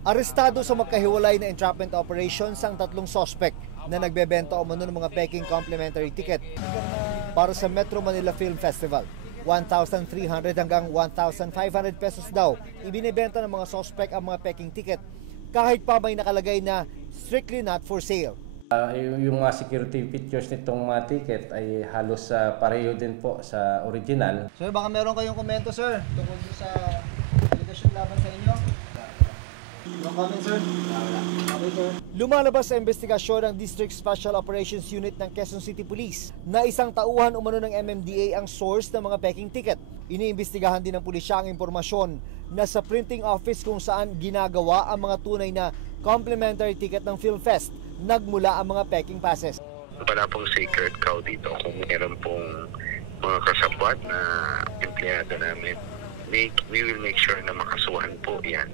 Arestado sa magkahiwalay na entrapment operations ang tatlong suspect na nagbebenta o ng mga peking complimentary ticket para sa Metro Manila Film Festival. 1,300 hanggang 1,500 pesos daw ibinibenta ng mga suspect ang mga peking ticket kahit pa may nakalagay na strictly not for sale. Yung mga security features nitong mga ticket ay halos pareho din po sa original. Sir, baka meron kayong komento, sir, tungkol sa allegation laban sa inyo? No comment, sir? Okay, sir. Lumalabas sa investigasyon ng District Special Operations Unit ng Quezon City Police na isang tauhan umano ng MMDA ang source ng mga peking ticket. Iniimbestigahan din ng pulisya ang impormasyon na sa printing office kung saan ginagawa ang mga tunay na complimentary ticket ng PhilFest, nagmula ang mga peking passes. Wala pong sacred cow dito. Kung meron pong mga kasabwat na empleyado namin, we will make sure na makasuhan po yan.